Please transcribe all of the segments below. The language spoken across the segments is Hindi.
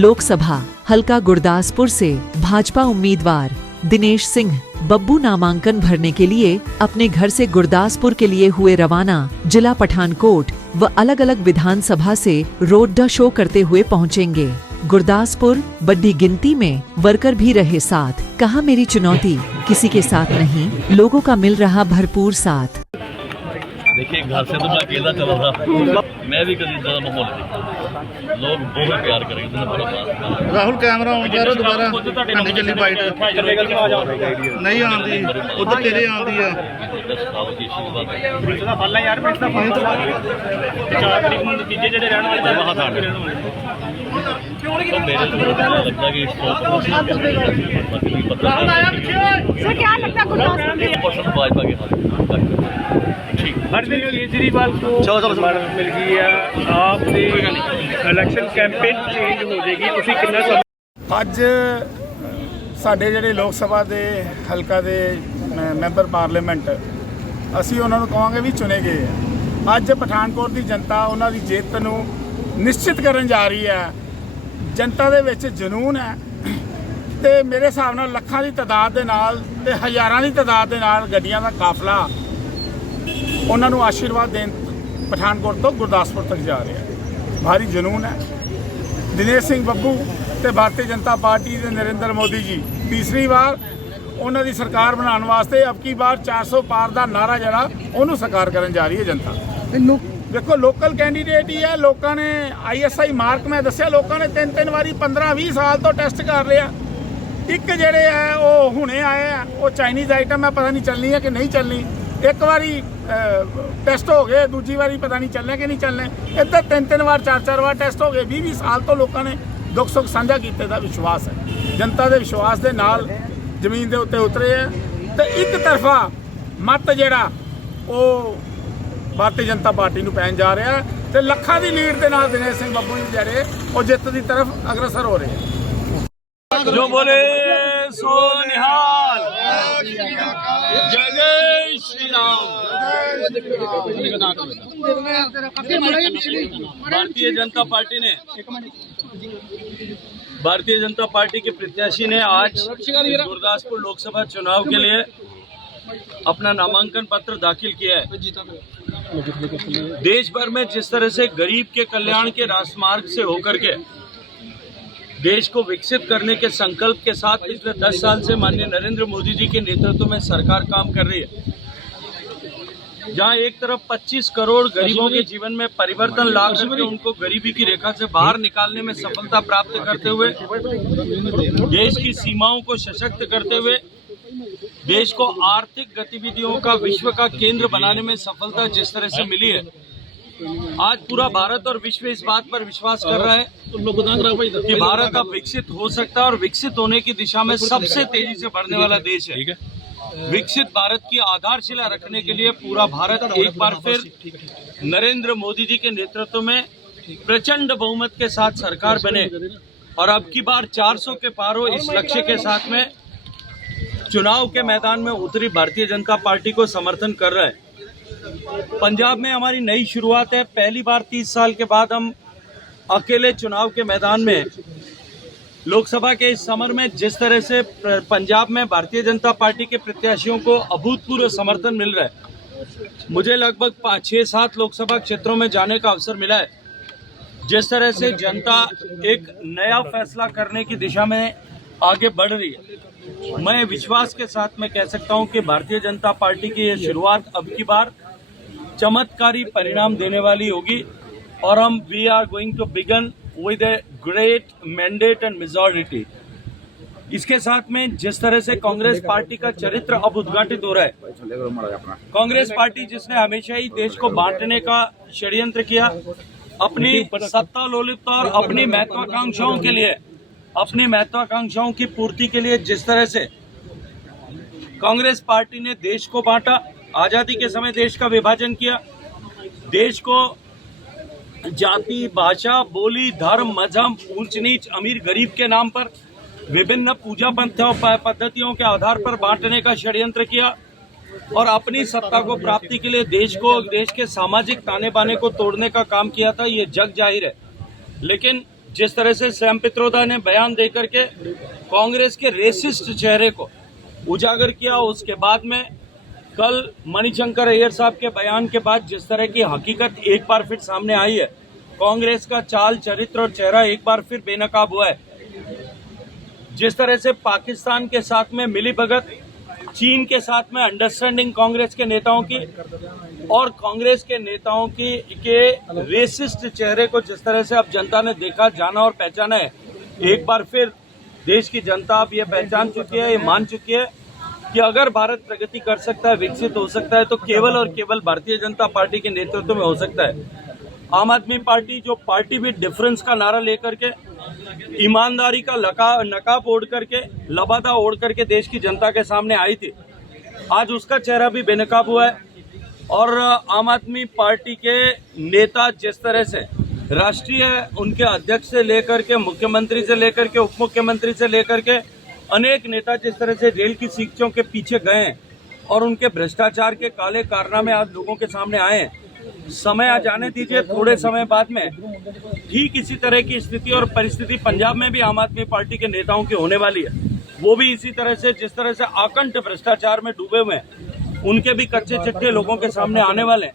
लोकसभा हलका गुरदासपुर से भाजपा उम्मीदवार दिनेश सिंह बब्बू नामांकन भरने के लिए अपने घर से गुरदासपुर के लिए हुए रवाना। जिला पठानकोट व अलग अलग विधानसभा से रोड शो करते हुए पहुंचेंगे। गुरदासपुर बड़ी गिनती में वर्कर भी रहे साथ। कहा मेरी चुनौती किसी के साथ नहीं, लोगों का मिल रहा भरपूर साथ। देखिए, घर से तो मैं अकेला चला था, मैं भी कभी ज़्यादा माहौल नहीं, लोग बहुत प्यार करेंगे। राहुल कैमरा ऑन करो दोबारा। घंटी चली बाइट नहीं आती, उधर तेरे आती है। भाजपा के अरविंद केजरीवाल को मिल गई है। आपकी इलेक्शन कैंपेन चेंज हो जाएगी, ਤੁਸੀਂ ਕਿੰਨਾ ਸਮਾਂ ਅੱਜ ਸਾਡੇ ਜਿਹੜੇ ਲੋਕ ਸਭਾ ਦੇ ਹਲਕਾ ਦੇ ਮੈਂਬਰ ਪਾਰਲੀਮੈਂਟ ਅਸੀਂ ਉਹਨਾਂ ਨੂੰ ਕਹਾਂਗੇ ਵੀ ਚੁਣੇ ਗਏ ਆ। ਅੱਜ ਪਠਾਨਕੋਟ ਦੀ ਜਨਤਾ ਉਹਨਾਂ ਦੀ ਜਿੱਤ ਨੂੰ ਨਿਸ਼ਚਿਤ ਕਰਨ ਜਾ ਰਹੀ ਹੈ। ਜਨਤਾ ਦੇ ਵਿੱਚ ਜਨੂਨ ਹੈ ਤੇ ਮੇਰੇ ਹਿਸਾਬ ਨਾਲ ਲੱਖਾਂ ਦੀ ਤਾਦਾਦ ਦੇ ਨਾਲ ਤੇ ਹਜ਼ਾਰਾਂ ਦੀ ਤਾਦਾਦ ਦੇ ਨਾਲ ਗੱਡੀਆਂ ਦਾ ਕਾਫਲਾ ਉਹਨਾਂ ਨੂੰ ਆਸ਼ੀਰਵਾਦ ਦੇਣ ਪਠਾਨਕੋਟ ਤੋਂ ਗੁਰਦਾਸਪੁਰ ਤੱਕ ਜਾ ਰਿਹਾ ਹੈ। ਭਾਰੀ ਜਨੂਨ ਹੈ। ਦਿਨੇਸ਼ ਸਿੰਘ ਬੱਬੂ ਤੇ ਭਾਰਤੀ ਜਨਤਾ ਪਾਰਟੀ ਦੇ ਨਰਿੰਦਰ ਮੋਦੀ ਜੀ ਤੀਸਰੀ ਵਾਰ ਉਹਨਾਂ ਦੀ ਸਰਕਾਰ ਬਣਾਉਣ ਵਾਸਤੇ ਅਬਕੀ ਵਾਰ 400 ਪਾਰ ਦਾ ਨਾਰਾ ਜਿਹੜਾ ਉਹਨੂੰ ਸਾਕਾਰ ਕਰਨ ਜਾ ਰਹੀ ਹੈ ਜਨਤਾ। ਦੇਖੋ, ਲੋਕਲ ਕੈਂਡੀਡੇਟ ਹੀ ਹੈ। ਲੋਕਾਂ ਨੇ ISI ਮਾਰਕ ਮੈਂ ਦੱਸਿਆ, ਲੋਕਾਂ ਨੇ 3 ਵਾਰੀ 15-20 ਸਾਲ ਤੋਂ ਟੈਸਟ ਕਰ ਲਿਆ। ਇੱਕ ਜਿਹੜੇ ਹੈ ਉਹ ਹੁਣੇ ਆਏ ਆ, ਉਹ ਚਾਈਨੀਜ਼ ਆਈਟਮ ਹੈ, ਪਤਾ ਨਹੀਂ ਚੱਲਣੀ ਹੈ ਕਿ ਨਹੀਂ ਚੱਲਣੀ। ਇੱਕ ਵਾਰੀ ਟੈਸਟ ਹੋ ਗਏ, ਦੂਜੀ ਵਾਰੀ ਪਤਾ ਨਹੀਂ ਚੱਲਣੇ ਕਿ ਨਹੀਂ ਚੱਲਣੇ। ਇੱਧਰ 3 ਵਾਰ 4 ਵਾਰ ਟੈਸਟ ਹੋ ਗਏ। 20 ਸਾਲ ਤੋਂ ਲੋਕਾਂ ਨੇ ਦੁੱਖ ਸੁੱਖ ਸਾਂਝਾ ਕੀਤੇ ਦਾ ਵਿਸ਼ਵਾਸ ਹੈ। ਜਨਤਾ ਦੇ ਵਿਸ਼ਵਾਸ ਦੇ ਨਾਲ ਜ਼ਮੀਨ ਦੇ ਉੱਤੇ ਉਤਰੇ ਹੈ ਤੇ ਇੱਕ ਤਰਫਾ ਮਤ ਜਿਹੜਾ ਉਹ ਭਾਰਤੀ ਜਨਤਾ ਪਾਰਟੀ ਨੂੰ ਪੈਣ ਜਾ ਰਿਹਾ ਤੇ ਲੱਖਾਂ ਦੀ ਲੀਡ ਦੇ ਨਾਲ ਦਿਨੇਸ਼ ਸਿੰਘ ਬੱਬੂ ਜੀ ਜਿਹੜੇ ਉਹ ਜਿੱਤ ਦੀ ਤਰਫ ਅਗਰਸਰ ਹੋ ਰਹੇ ਹੈ। जो बोले सो निहाल, जय जय श्री राम। भारतीय जनता पार्टी के प्रत्याशी ने आज गुरदासपुर लोकसभा चुनाव के लिए अपना नामांकन पत्र दाखिल किया है। देश भर में जिस तरह से गरीब के कल्याण के राजमार्ग से होकर के देश को विकसित करने के संकल्प के साथ पिछले 10 साल से माननीय नरेंद्र मोदी जी के नेतृत्व में सरकार काम कर रही है, जहां एक तरफ 25 करोड़ गरीबों के जीवन में परिवर्तन ला करके उनको गरीबी की रेखा से बाहर निकालने में सफलता प्राप्त करते हुए, देश की सीमाओं को सशक्त करते हुए, देश को आर्थिक गतिविधियों का विश्व का केंद्र बनाने में सफलता जिस तरह से मिली है, आज पूरा भारत और विश्व इस बात पर विश्वास कर रहा है कि भारत अब विकसित हो सकता है और विकसित होने की दिशा में सबसे तेजी से बढ़ने वाला देश है। विकसित भारत की आधारशिला रखने के लिए पूरा भारत एक बार फिर नरेंद्र मोदी जी के नेतृत्व में प्रचंड बहुमत के साथ सरकार बने और अब की बार 400 के पार हो, इस लक्ष्य के साथ में चुनाव के मैदान में उतरी भारतीय जनता पार्टी को समर्थन कर रहा है। पंजाब में हमारी नई शुरुआत है। पहली बार 30 साल के बाद हम अकेले चुनाव के मैदान में लोकसभा के इस समर में जिस तरह से पंजाब में भारतीय जनता पार्टी के प्रत्याशियों को अभूतपूर्व समर्थन मिल रहा है। मुझे लगभग 5-6-7 लोकसभा क्षेत्रों में जाने का अवसर मिला है। जिस तरह से जनता एक नया फैसला करने की दिशा में आगे बढ़ रही है, मैं विश्वास के साथ में कह सकता हूं कि भारतीय जनता पार्टी की ये शुरुआत अब की बार चमत्कारी परिणाम देने वाली होगी और हम we are going to begin with a great mandate and majority. इसके साथ में जिस तरह से कांग्रेस पार्टी का चरित्र अब उद्घाटित हो रहा है, कांग्रेस पार्टी जिसने हमेशा ही देश को बांटने का षड्यंत्र किया, अपनी सत्ता लोलुपता और अपनी महत्वाकांक्षाओं के लिए, अपनी महत्वाकांक्षाओं की पूर्ति के लिए जिस तरह से कांग्रेस पार्टी ने देश को बांटा, आजादी के समय देश का विभाजन किया, देश को जाति, भाषा, बोली, धर्म, मजहब, ऊंच नीच, अमीर गरीब के नाम पर विभिन्न पूजा पद्धतियों के आधार पर बांटने का षड्यंत्र किया और अपनी सत्ता को प्राप्ति के लिए देश के सामाजिक ताने बाने को तोड़ने का काम किया था, ये जग जाहिर है। लेकिन जिस तरह से सैम पित्रोदा ने बयान देकर के कांग्रेस के रेसिस्ट चेहरे को उजागर किया, उसके बाद में कल मणिशंकर अय्यर साहब के बयान के बाद जिस तरह की हकीकत एक बार फिर सामने आई है, कांग्रेस का चाल चरित्र और चेहरा एक बार फिर बेनकाब हुआ है। जिस तरह से पाकिस्तान के साथ में मिलीभगत, चीन के साथ में अंडरस्टैंडिंग कांग्रेस के नेताओं की और कांग्रेस के नेताओं की के रेसिस्ट चेहरे को जिस तरह से अब जनता ने देखा, जाना और पहचाना है, एक बार फिर देश की जनता अब ये पहचान चुकी है, ये मान चुकी है कि अगर भारत प्रगति कर सकता है, विकसित हो सकता है, तो केवल और केवल भारतीय जनता पार्टी के नेतृत्व में हो सकता है। आम आदमी पार्टी जो पार्टी विद डिफरेंस का नारा लेकर के, ईमानदारी का नकाब ओढ़ करके, लबादा ओढ़ करके देश की जनता के सामने आई थी, आज उसका चेहरा भी बेनकाब हुआ है। और आम आदमी पार्टी के नेता जिस तरह से राष्ट्रीय उनके अध्यक्ष से लेकर के, मुख्यमंत्री से लेकर के, उप मुख्यमंत्री से लेकर के अनेक नेता जिस तरह से जेल की सीखों के पीछे गए हैं और उनके भ्रष्टाचार के काले कारनामे आज लोगों के सामने आए हैं, समय आ जाने दीजिए, थोड़े समय बाद में ठीक इसी तरह की स्थिति और परिस्थिति पंजाब में भी आम आदमी पार्टी के नेताओं की होने वाली है। वो भी इसी तरह से, जिस तरह से आकंठ भ्रष्टाचार में डूबे हुए हैं, उनके भी कच्चे चिट्ठे लोगों के सामने आने वाले हैं।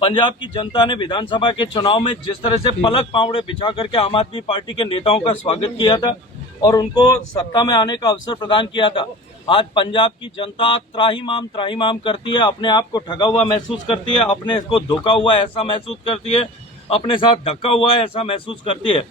पंजाब की जनता ने विधानसभा के चुनाव में जिस तरह से पलक पावड़े बिछा करके आम आदमी पार्टी के नेताओं का स्वागत किया था और उनको सत्ता में आने का अवसर प्रदान किया था, आज पंजाब की जनता त्राहिमाम करती है, अपने आप को ठगा हुआ महसूस करती है, अपने को धोखा हुआ ऐसा महसूस करती है, अपने साथ धक्का हुआ है ऐसा महसूस करती है।